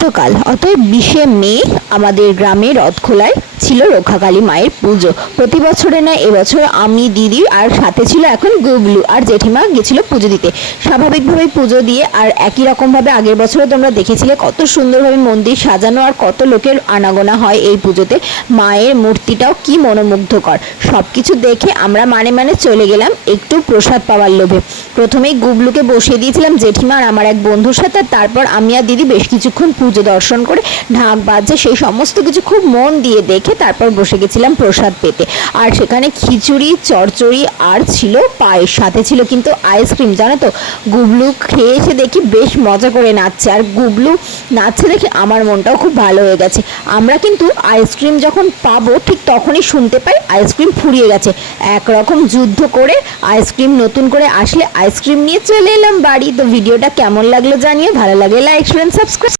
গতকাল অতএব বিশে মে আমাদের গ্রামে রথখোলায় ছিল রক্ষাকালী মায়ের পুজো। প্রতি বছরে না এবছর আমি, দিদি আর সাথে ছিল এখন গুবলু আর জেঠিমা গেছিল পুজো দিতে। স্বাভাবিকভাবে পুজো দিয়ে আর একই রকমভাবে আগের বছরও তোমরা দেখেছিলে কত সুন্দরভাবে মন্দির সাজানো আর কত লোকের আনাগোনা হয় এই পুজোতে। মায়ের মূর্তিটাও কি মনোমুগ্ধকর। সব কিছু দেখে আমরা মানে মানে চলে গেলাম একটু প্রসাদ পাওয়ার লোভে। প্রথমেই গুবলুকে বসিয়ে দিয়েছিলাম জেঠিমা আর আমার এক বন্ধুর সাথে, তারপর আমি আর দিদি বেশ কিছুক্ষণ পুজো দর্শন করে, ঢাক বাজছে সেই সমস্ত কিছু খুব মন দিয়ে দেখে তারপর বসে গেছিলাম প্রসাদ পেতে। আর সেখানে খিচুড়ি চচ্চড়ি আর ছিল পায়েস। সাথে ছিল কিন্তু আইসক্রিম, জানো তো? গুবলু খেয়ে এসে দেখি বেশ মজা করে নাচছে। আর গুবলু নাচছে দেখে আমার মনটাও খুব ভালো হয়ে গেছে। আমরা কিন্তু আইসক্রিম যখন পাবো, ঠিক তখনই শুনতে পাই আইসক্রিম ফুরিয়ে গেছে। একরকম যুদ্ধ করে আইসক্রিম নতুন করে আসলে আইসক্রিম নিয়ে চলে এলাম বাড়ি। তো ভিডিওটা কেমন লাগল জানিও। ভালো লাগে লাইক সাবস্ক্রাইব